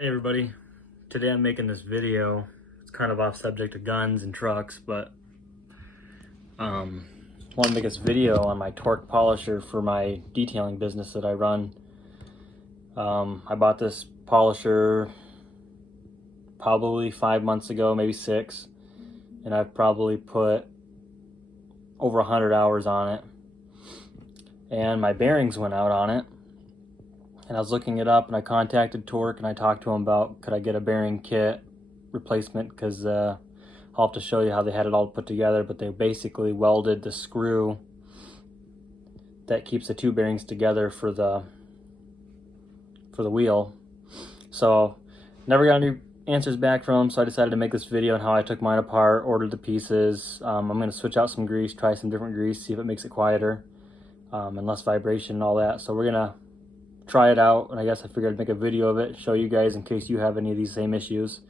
Hey everybody, today I'm making this video. It's kind of off subject of guns and trucks, but I want to make this video on my Torq polisher for my detailing business that I run. I bought this polisher probably 5 months ago, maybe 6, and I've probably put over 100 hours on it, and my bearings went out on it. And I was looking it up, and I contacted Torq and I talked to them about could I get a bearing kit replacement, because I'll have to show you how they had it all put together, but they basically welded the screw that keeps the two bearings together for the wheel. So never got any answers back from them, so I decided to make this video on how I took mine apart, ordered the pieces. I'm going to switch out some grease, try some different grease, see if it makes it quieter and less vibration and all that. So we're going to try it out, and I guess I figured I'd make a video of it, show you guys in case you have any of these same issues.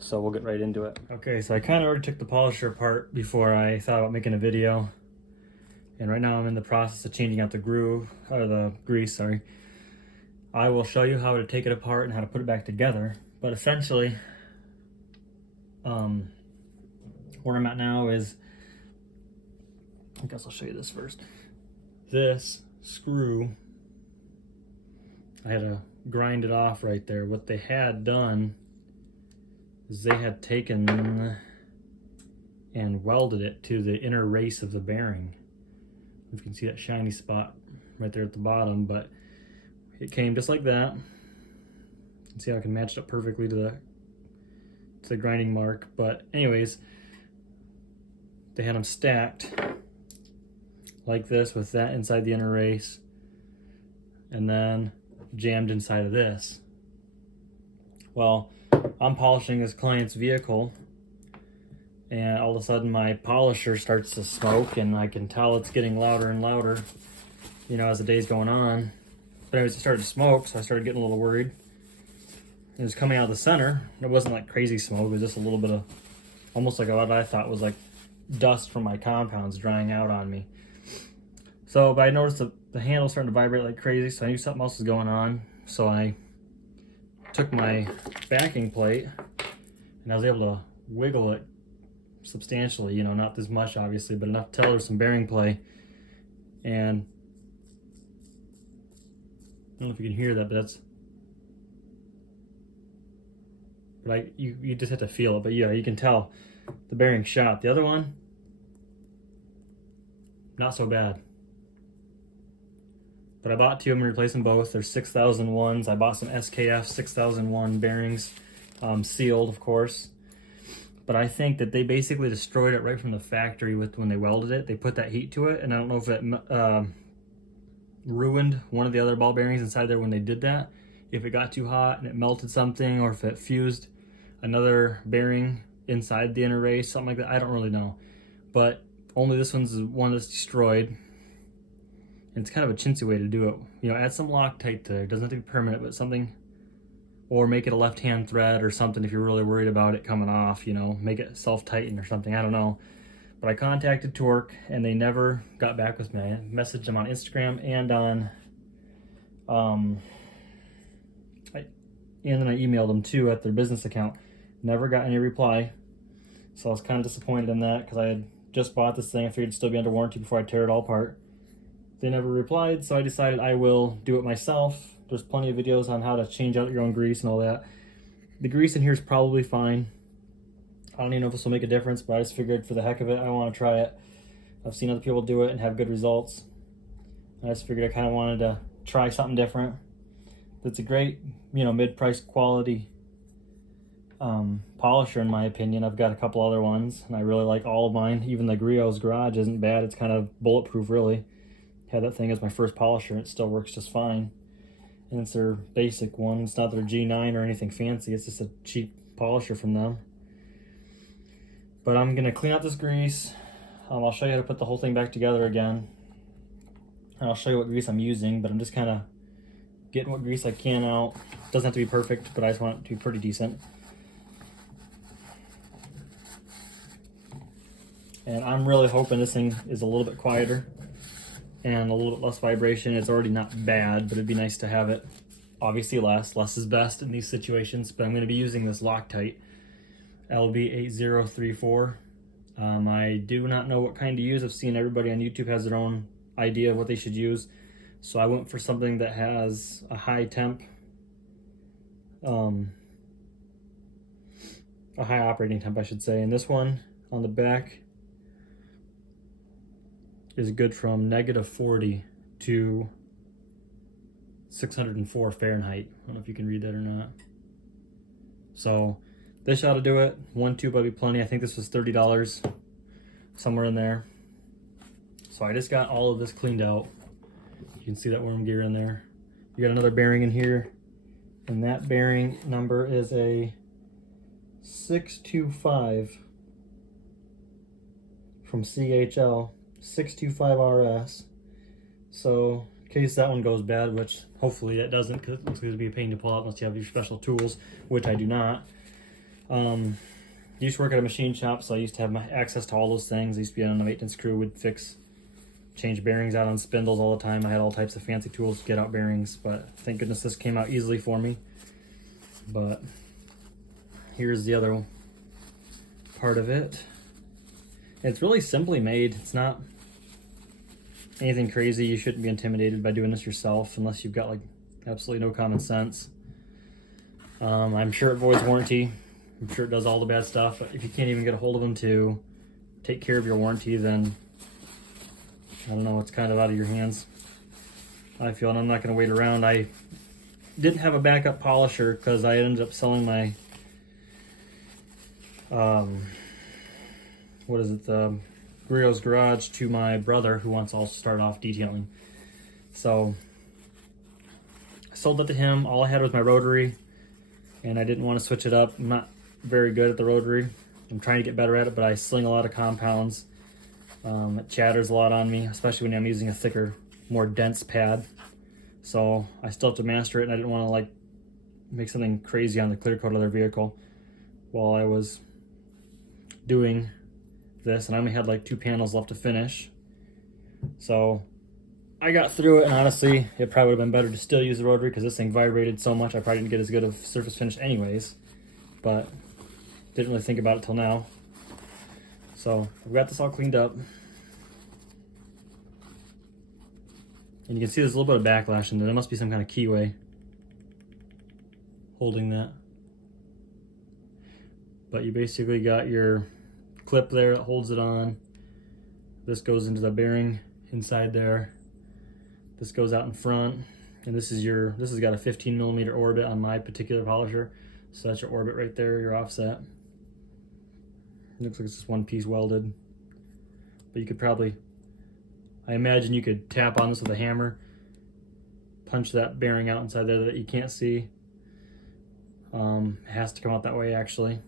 So we'll get right into it. Okay, so I kind of already took the polisher apart before I thought about making a video, and right now I'm in the process of changing out the grease, sorry. I will show you how to take it apart and how to put it back together, but essentially where I'm at now is, I guess I'll show you this first. This screw, I had to grind it off right there. What they had done is they had taken and welded it to the inner race of the bearing. You can see that shiny spot right there at the bottom, but it came just like that. You can see how I can match it up perfectly to the grinding mark. But anyways, they had them stacked like this with that inside the inner race, and then jammed inside of this. Well, I'm polishing this client's vehicle, and all of a sudden my polisher starts to smoke, and I can tell it's getting louder and louder, you know, as the day's going on. But anyways, it started to smoke, so I started getting a little worried. It was coming out of the center. It wasn't like crazy smoke, it was just a little bit of, almost like what I thought was like dust from my compounds drying out on me. So, but I noticed that the handle starting to vibrate like crazy, so I knew something else was going on. So I took my backing plate and I was able to wiggle it substantially, you know, not this much obviously, but enough to tell there's some bearing play. And I don't know if you can hear that, but you just have to feel it. But yeah, you can tell the bearing shot. The other one, not so bad. But I bought two, I'm gonna replace them both. They're 6001s. I bought some SKF 6001 bearings, sealed of course. But I think that they basically destroyed it right from the factory when they welded it. They put that heat to it, and I don't know if it ruined one of the other ball bearings inside there when they did that. If it got too hot and it melted something, or if it fused another bearing inside the inner race, something like that, I don't really know. But only this one's the one that's destroyed. It's kind of a chintzy way to do it. You know, add some Loctite to it. It doesn't have to be permanent, but something, or make it a left-hand thread or something if you're really worried about it coming off, you know, make it self-tighten or something, I don't know. But I contacted Torq and they never got back with me. I messaged them on Instagram and on, and then I emailed them too at their business account. Never got any reply. So I was kind of disappointed in that, because I had just bought this thing. I figured it'd still be under warranty before I tear it all apart. They never replied, so I decided I will do it myself. There's plenty of videos on how to change out your own grease and all that. The grease in here is probably fine. I don't even know if this will make a difference, but I just figured for the heck of it, I want to try it. I've seen other people do it and have good results. I just figured I kind of wanted to try something different. It's a great, you know, mid-price quality polisher in my opinion. I've got a couple other ones, and I really like all of mine. Even the Griot's Garage isn't bad. It's kind of bulletproof, really. Had that thing as my first polisher, and it still works just fine. And it's their basic one. It's not their G9 or anything fancy. It's just a cheap polisher from them. But I'm gonna clean out this grease. I'll show you how to put the whole thing back together again. And I'll show you what grease I'm using, but I'm just kind of getting what grease I can out. Doesn't have to be perfect, but I just want it to be pretty decent. And I'm really hoping this thing is a little bit quieter and a little bit less vibration. It's already not bad, but it'd be nice to have it Obviously less is best in these situations, but I'm going to be using this Loctite LB8034. I do not know what kind to use. I've seen everybody on YouTube has their own idea of what they should use. So I went for something that has a high temp, a high operating temp, I should say. And this one on the back is good from -40 to 604 Fahrenheit. I don't know if you can read that or not. So this ought to do it. 1 tube will be plenty. I think this was $30, somewhere in there. So I just got all of this cleaned out. You can see that worm gear in there. You got another bearing in here, and that bearing number is a 625 from CHL, 625RS. So in case that one goes bad, which hopefully it doesn't, because it looks like it'd be a pain to pull out unless you have your special tools, which I do not. I used to work at a machine shop, so I used to have my access to all those things. I used to be on a maintenance crew, would change bearings out on spindles all the time. I had all types of fancy tools to get out bearings, but thank goodness this came out easily for me. But here's the other part of it. It's really simply made. It's not anything crazy. You shouldn't be intimidated by doing this yourself unless you've got like absolutely no common sense. I'm sure it voids warranty. I'm sure it does all the bad stuff, but if you can't even get a hold of them to take care of your warranty, then I don't know, it's kind of out of your hands, I feel, and I'm not going to wait around. I didn't have a backup polisher because I ended up selling my, Griot's Garage to my brother who wants to also start off detailing. So I sold it to him. All I had was my rotary, and I didn't want to switch it up. I'm not very good at the rotary. I'm trying to get better at it, but I sling a lot of compounds. It chatters a lot on me, especially when I'm using a thicker, more dense pad. So I still have to master it, and I didn't want to like make something crazy on the clear coat of their vehicle while I was doing this, and I only had like 2 panels left to finish. So I got through it, and honestly, it probably would have been better to still use the rotary because this thing vibrated so much I probably didn't get as good of surface finish anyways, but didn't really think about it till now. So I've got this all cleaned up. And you can see there's a little bit of backlash in there. There must be some kind of keyway holding that. But you basically got your clip there that holds it on. This goes into the bearing inside there. This goes out in front. And this has got a 15mm orbit on my particular polisher. So that's your orbit right there, your offset. It looks like it's just one piece welded. But you could probably, I imagine you could tap on this with a hammer, punch that bearing out inside there that you can't see. It has to come out that way actually.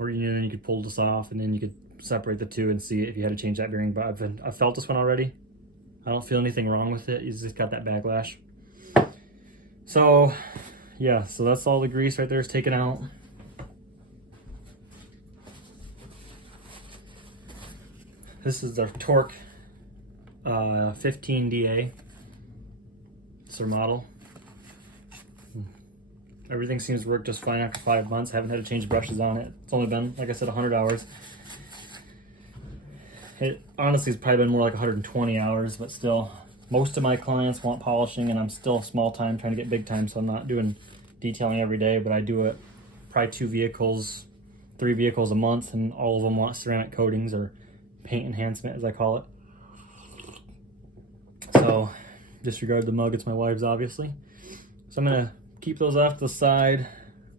Or you could pull this off and then you could separate the two and see if you had to change that bearing. But I've felt this one already. I don't feel anything wrong with it. It's just got that backlash. So yeah, so that's all the grease right there is taken out. This is the Torq 15DA. It's their model. Everything seems to work just fine after 5 months. Haven't had to change brushes on it. It's only been, like I said, 100 hours. It honestly has probably been more like 120 hours, but still, most of my clients want polishing, and I'm still small time trying to get big time, so I'm not doing detailing every day, but I do it probably 2 vehicles, 3 vehicles a month, and all of them want ceramic coatings or paint enhancement, as I call it. So disregard the mug, it's my wife's obviously. So I'm gonna keep those off to the side.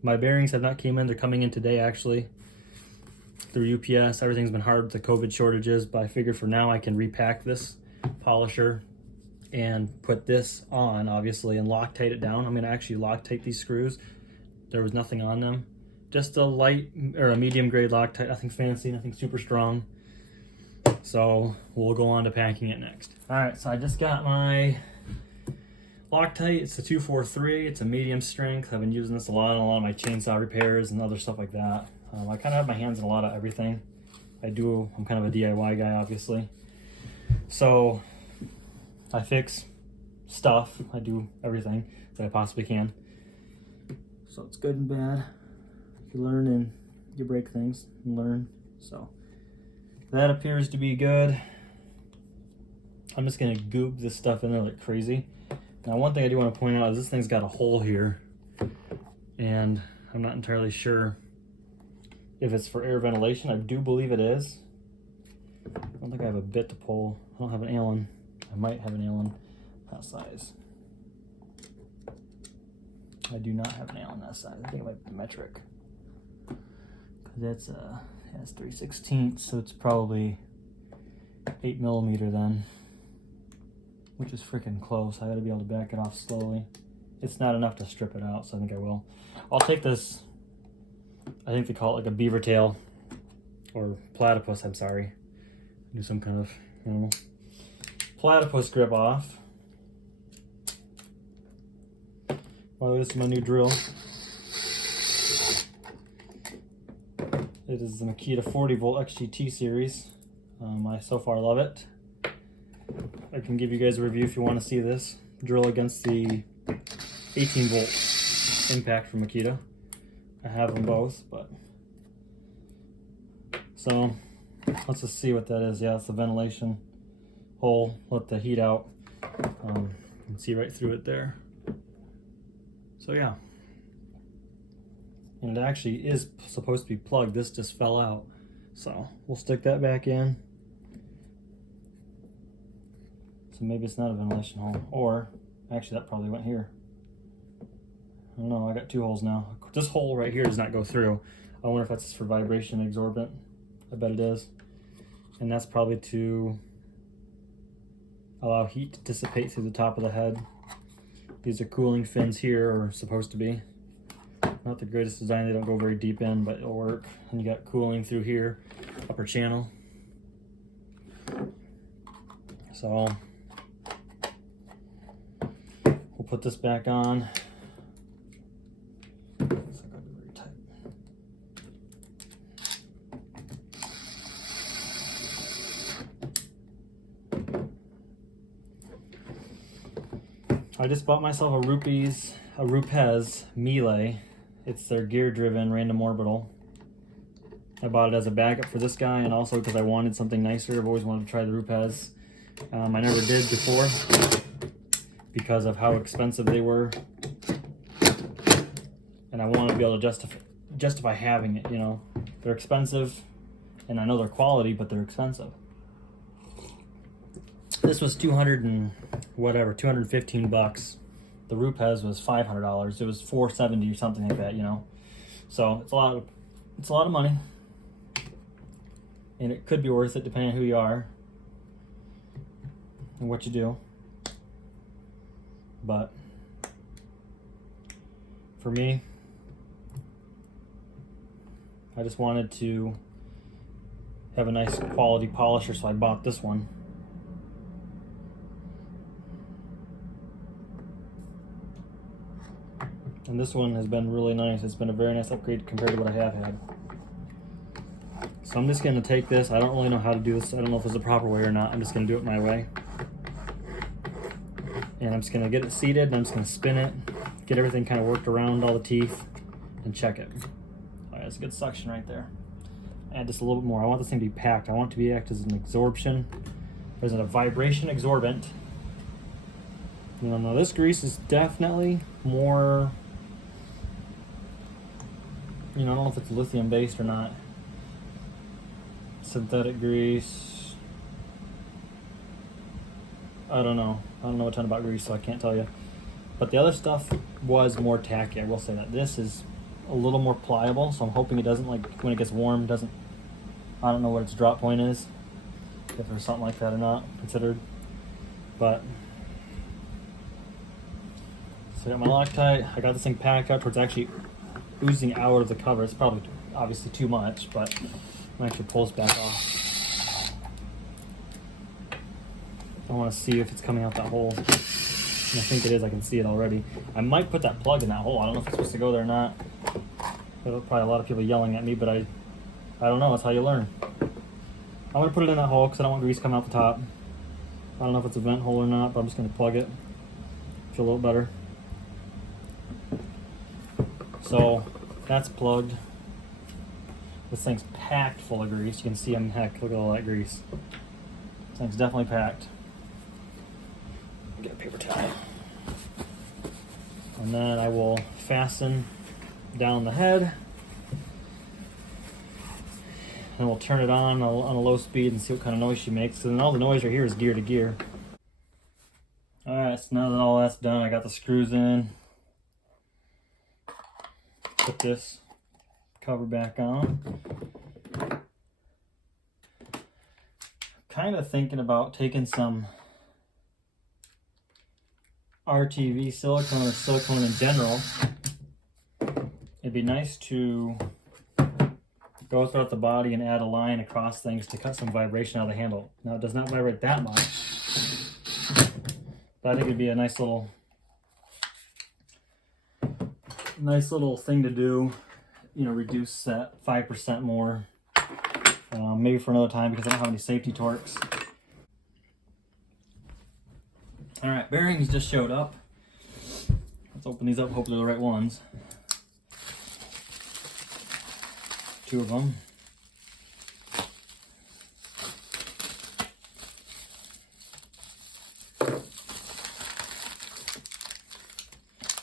My bearings have not came in, they're coming in today actually through UPS. Everything's been hard with the COVID shortages, but I figured for now I can repack this polisher and put this on obviously and Loctite it down. I'm gonna actually Loctite these screws. There was nothing on them. Just a light or a medium grade Loctite, nothing fancy, nothing super strong. So we'll go on to packing it next. All right, so I just got my Loctite. It's a 243. It's a medium strength. I've been using this a lot on a lot of my chainsaw repairs and other stuff like that. I kind of have my hands in a lot of everything. I'm kind of a DIY guy, obviously. So I fix stuff. I do everything that I possibly can. So it's good and bad. You learn and you break things and learn. So that appears to be good. I'm just gonna goop this stuff in there like crazy. Now one thing I do want to point out is this thing's got a hole here, and I'm not entirely sure if it's for air ventilation. I do believe it is. I don't think I have a bit to pull. I don't have an Allen. I might have an Allen that size. I do not have an Allen that size. I think it might be metric. That's it's 3/16, so it's probably 8mm then, which is freaking close. I gotta be able to back it off slowly. It's not enough to strip it out, so I think I will. I'll take this, I think they call it like a beaver tail, or platypus, I'm sorry. Do some kind of, you know, platypus grip off. Oh, this is my new drill. It is the Makita 40V XGT series. I so far love it. I can give you guys a review if you want to see this drill against the 18V impact from Makita. I have them both, but so let's just see what that is. Yeah, it's the ventilation hole. Let the heat out. You can see right through it there. So yeah. And it actually is supposed to be plugged. This just fell out. So we'll stick that back in. So maybe it's not a ventilation hole. Or, actually that probably went here. I don't know, I got two holes now. This hole right here does not go through. I wonder if that's for vibration absorbent. I bet it is. And that's probably to allow heat to dissipate through the top of the head. These are cooling fins here, or supposed to be. Not the greatest design, they don't go very deep in, but it'll work. And you got cooling through here, upper channel. So we'll put this back on. I just bought myself a Rupes Melee. It's their gear-driven random orbital. I bought it as a backup for this guy, and also because I wanted something nicer. I've always wanted to try the Rupes. I never did before because of how expensive they were, and I wanted to be able to justify having it. You know, they're expensive, and I know they're quality, but they're expensive. This was 215 bucks. The Rupes was $500. It was $470 or something like that, you know. So it's a lot of money, and it could be worth it depending on who you are and what you do. But for me, I just wanted to have a nice quality polisher, so I bought this one. And this one has been really nice. It's been a very nice upgrade compared to what I have had. So I'm just going to take this. I don't really know how to do this. I don't know if there's a proper way or not. I'm just going to do it my way. And I'm just going to get it seated, and I'm just going to spin it, get everything kind of worked around all the teeth, and check it. All right, that's a good suction right there. Add just a little bit more. I want this thing to be packed. I want it to be act as an absorption. There's a vibration absorbent. You know, now this grease is definitely more, you know, I don't know if it's lithium based or not. Synthetic grease. I don't know. I don't know a ton about grease, so I can't tell you. But the other stuff was more tacky, I will say that. This is a little more pliable, so I'm hoping it doesn't, like, when it gets warm, doesn't, I don't know what its drop point is, if there's something like that or not considered. But, so I got my Loctite. I got this thing packed up where it's actually oozing out of the cover. It's probably obviously too much, but I'm actually pull this back off. I want to see if it's coming out that hole. And I think it is. I can see it already. I might put that plug in that hole. I don't know if it's supposed to go there or not. There's probably a lot of people yelling at me, but I don't know. That's how you learn. I'm going to put it in that hole because I don't want grease coming out the top. I don't know if it's a vent hole or not, but I'm just going to plug it. Feel a little better. So that's plugged. This thing's packed full of grease. You can see them, heck, look at all that grease. This thing's definitely packed. Get a paper towel. And then I will fasten down the head. And we'll turn it on a low speed and see what kind of noise she makes. So then all the noise right here is gear to gear. Alright, so now that all that's done, I got the screws in. Put this cover back on. Kind of thinking about taking some RTV silicone or silicone in general. It'd be nice to go throughout the body and add a line across things to cut some vibration out of the handle. Now it does not vibrate that much, but I think it'd be a nice little thing to do. You know, reduce that 5% more. Maybe for another time because I don't have any safety Torx. All right, bearings just showed up. Let's open these up. Hope they're the right ones. 2 of them.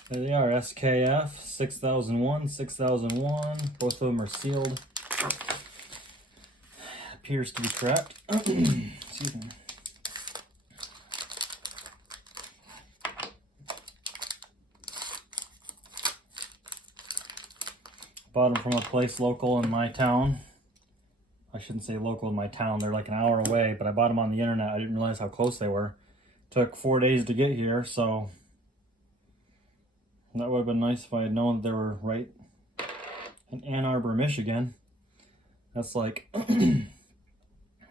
There they are, SKF 6001, 6001. Both of them are sealed. Appears to be correct. Excuse me. Bought them from a place local in my town. I shouldn't say local in my town, they're like an hour away, but I bought them on the internet. I didn't realize how close they were. Took 4 days to get here, so that would have been nice if I had known that they were right in Ann Arbor, Michigan. That's like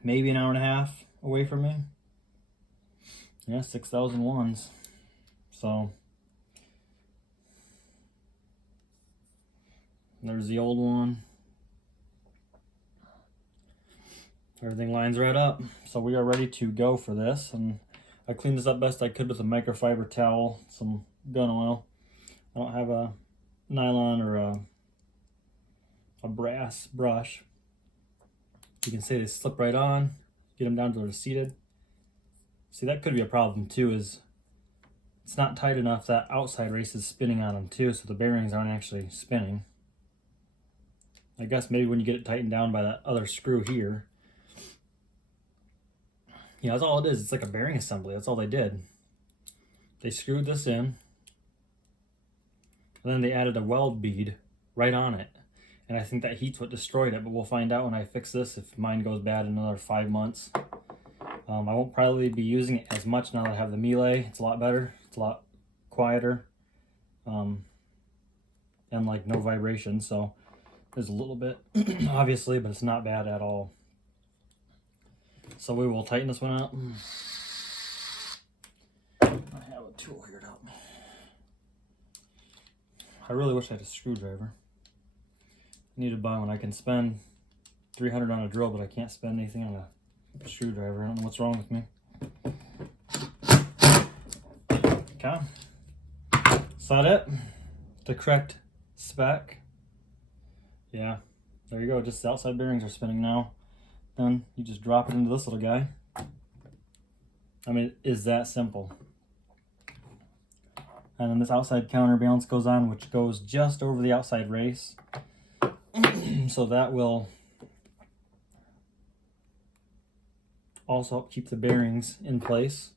maybe an hour and a half away from me. Yeah, 6001s. So there's the old one. Everything lines right up. So we are ready to go for this. And I cleaned this up best I could with a microfiber towel, some gun oil. I don't have a nylon or a brass brush. You can see they slip right on. Get them down to where they're seated. See, that could be a problem too, is it's not tight enough. That outside race is spinning on them too, so the bearings aren't actually spinning. I guess maybe when you get it tightened down by that other screw here. Yeah, that's all it is. It's like a bearing assembly. That's all they did. They screwed this in, and then they added a weld bead right on it. And I think that heat's what destroyed it, but we'll find out when I fix this if mine goes bad in another 5 months. I won't probably be using it as much now that I have the Melee. It's a lot better. It's a lot quieter. And like no vibration, so there's a little bit, obviously, but it's not bad at all. So we will tighten this one up. I have a tool here to help me. I really wish I had a screwdriver. I need to buy one. I can spend $300 on a drill, but I can't spend anything on a screwdriver. I don't know what's wrong with me. Okay. Is that it? The correct spec. Yeah, there you go. Just the outside bearings are spinning now. Then you just drop it into this little guy. I mean, it is that simple. And then this outside counterbalance goes on, which goes just over the outside race. So that will also help keep the bearings in place.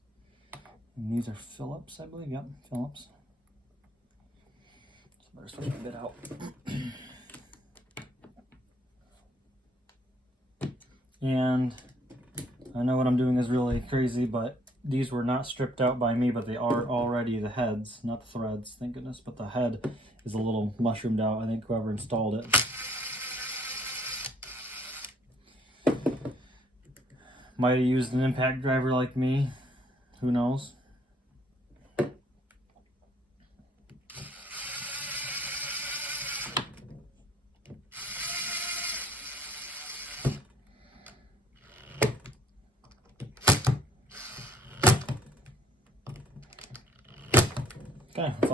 And these are Phillips, I believe. Yep, Phillips. So better switch my bit out. And I know what I'm doing is really crazy, but these were not stripped out by me, but they are already the heads, not the threads, thank goodness. But the head is a little mushroomed out. I think whoever installed it might have used an impact driver like me. Who knows?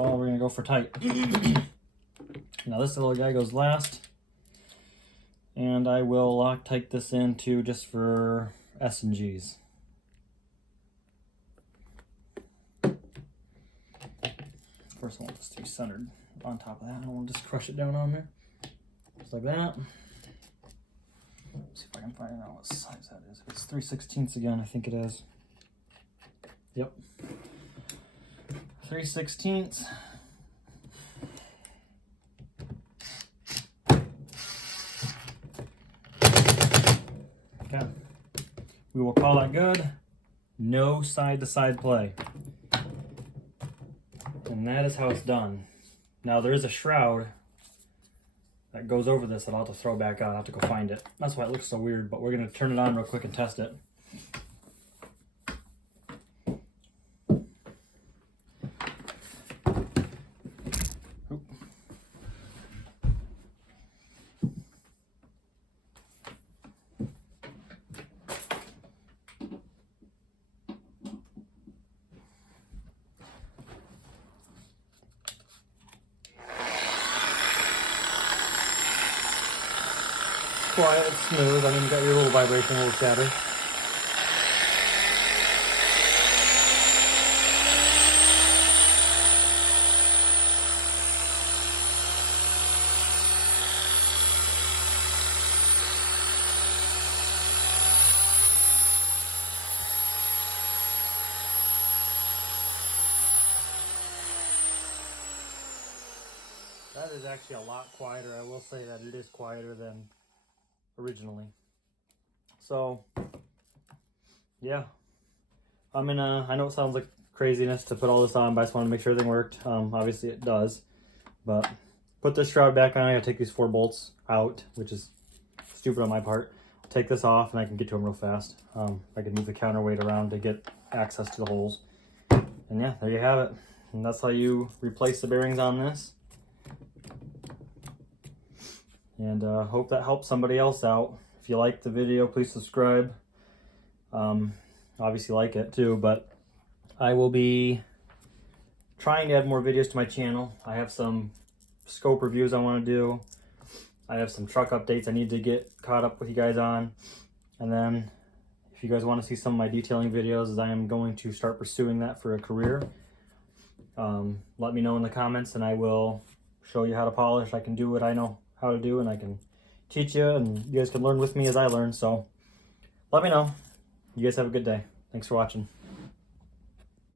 so we're gonna go for tight. Now this little guy goes last, and I will Loctite this into just for S and G's. First I want this to be centered on top of that. I don't want to just crush it down on there. Just like that. Let's see if I can find out what size that is. If it's 3/16 again, I think it is. Yep. 3/16. Okay. We will call that good. No side-to-side play. And that is how it's done. Now there is a shroud that goes over this that I'll have to throw back out. I'll have to go find it. That's why it looks so weird, but we're gonna turn it on real quick and test it. Quiet, it's smooth. I mean, you got your little vibration, a little chatter. That is actually a lot quieter. I will say that it is quieter than originally. So yeah, I know it sounds like craziness to put all this on, but I just wanted to make sure everything worked. Obviously it does, but put this shroud back on. I gotta take these 4 bolts out, which is stupid on my part. Take this off and I can get to them real fast. I can move the counterweight around to get access to the holes. And yeah, there you have it. And that's how you replace the bearings on this. And hope that helps somebody else out. If you liked the video, please subscribe. Obviously like it too, but I will be trying to add more videos to my channel. I have some scope reviews I want to do. I have some truck updates I need to get caught up with you guys on. And then if you guys want to see some of my detailing videos, as I am going to start pursuing that for a career, let me know in the comments and I will show you how to polish. I can do what I know how to do, and I can teach you, and you guys can learn with me as I learn. So let me know. You guys have a good day. Thanks for watching.